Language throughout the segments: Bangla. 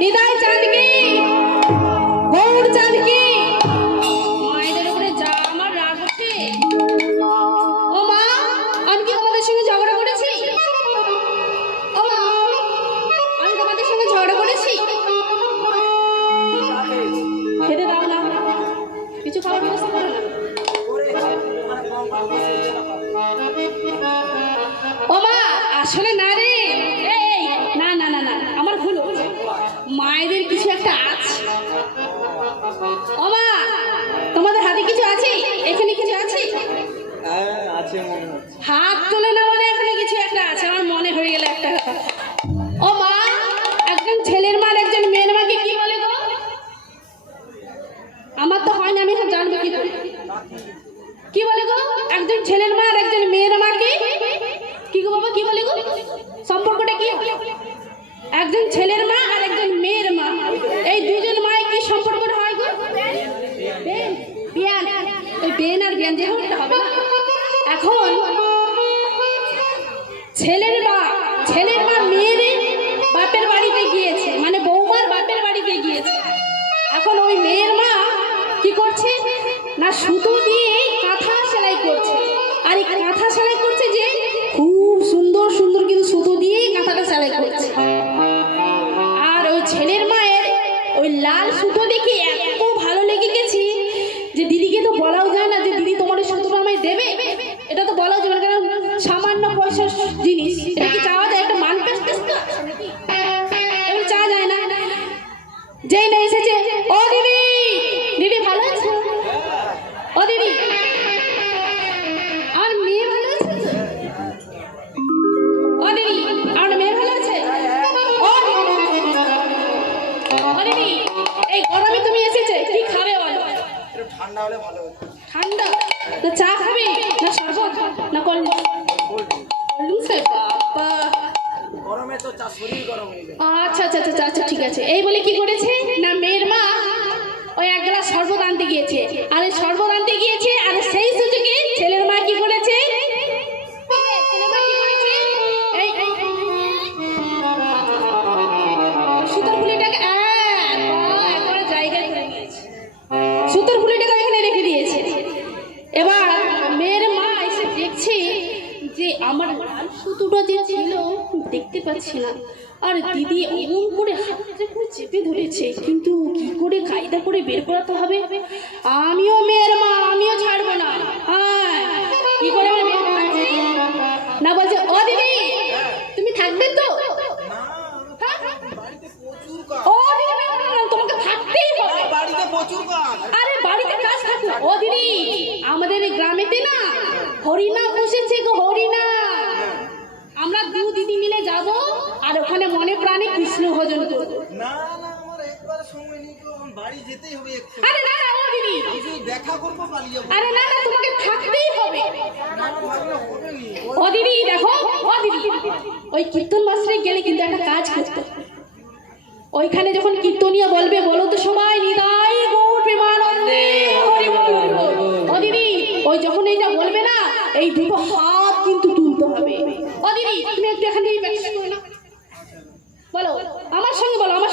নিদাই চাঁদ কি? গৌর কি? মায়েদের উপরে ও মা, আমি কি তোমাদের সঙ্গে ঝগড়া করেছি? আমি তোমাদের সঙ্গে ঝগড়া করেছি? খেতে দাও না। ও মা, আসলে না রে। মায়েদের কিছু একটা আছে। ও মা তোমাদের হাতে কিছু আছে? এখানে কিছু আছে? হ্যাঁ হাত তুলে না মানে এখানে কিছু একটা আছে। আমার মনে হয়ে গেল একটা। কথা ও মা একজন ছেলের মা আর একজন মেয়ের মাকে কি বলে গো? আমার তো হয় না আমি এখন জানব কি কি বলে গো? একজন ছেলের মা আর একজন মেয়ের মাকে? কি গো বাবা কি বলে গো? সম্পর্কটা কি? একজন ছেলের মা মেয়ের মা। এই দুজন মায়ের কি সম্পর্ক হয় বেন আর বিয়ান যে হবে এখন ছেলের জিনিস। এটা কি চাওয়া যায় একটা মান তো এবার চাওয়া যায় না। যেই না এসেছে ও দিদি দিদি ভালো আছো? ও দিদি আমার মেয়ে ভালো আছে তো? ও দিদি আমার মেয়ে ভালো আছে? ও দিদি এই গরমে তুমি এসেছে কি খাবে বলো? ঠান্ডা হলে ভালো ঠান্ডা? না চা খাবে? আচ্ছা আচ্ছা আচ্ছা আচ্ছা ঠিক আছে। এই বলে কি করেছে? না, মেয়ের মা ওই এক গ্লাস শরবত আনতে গিয়েছে। আর এই শরবত আনতে গিয়েছে সুতোটা যে ছিল দেখতে পাচ্ছি না আর দিদি অমন করে হাতটা করে চেপে ধরেছে কিন্তু কি করে কায়দা করে বের করাতে হবে? আমিও মেয়ের মা আমিও ছাড়বো না। হ্যাঁ কি করে আমি বের না বলছে ও দিদি তুমি থাকবে তো? ও দিদি তোমাকে থাকতেই হবে। বাড়িতে প্রচুর আরে ও দিদি আমাদের গ্রামেতে না হরিণা বসেছে গো হরিণা। আমরা দু দিদি মিলে যাব আর ওখানে মনে প্রাণে কৃষ্ণ ভজন করব। না না আমার একবার সময় নেই তো বাড়ি যেতেই হবে একটু। আরে না না ও দিদি। দেখা করব পালিয়ে আরে না না তোমাকে থাকতেই হবে। না না থাকলে হবে নি। ও দিদি দেখো ও দিদি ওই কীর্তন মাস্টারে গেলে কিন্তু একটা কাজ করতে ওইখানে যখন কীর্তনীয় বলবে বলো তো সবাই নিদাই গৌর প্রেমানন্দে হরি বল, হরি বল। ও দিদি ওই যখন এইটা বলবে না এই দুটো হাত কিন্তু তুলতে হবে ও দিদি তুমি একটু এখান থেকে প্র্যাকটিস করে নাও বলো আমার সঙ্গে বলো আমার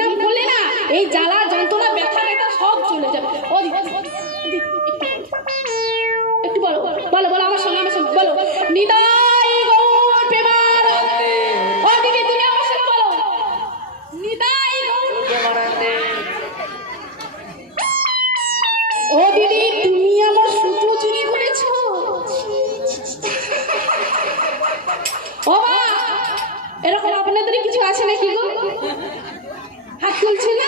এই জ্বালা, যন্ত্রণা, ব্যথা ব্যথা সব চলে যাবে। ও একটু বলো। বলো বলো আমার সঙ্গে আমার সঙ্গে, বলো। নিদাই বলো। ও তুমি আমার চুরি করেছ। ও এরকম আপনাদের কিছু আছে নাকি গো? তুলছে না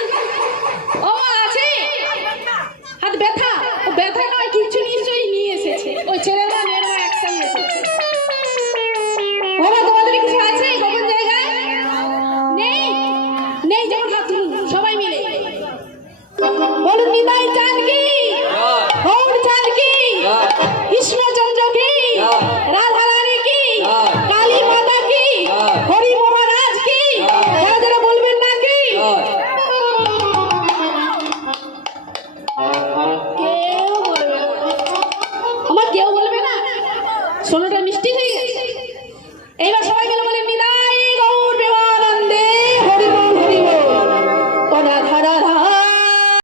ও Solo era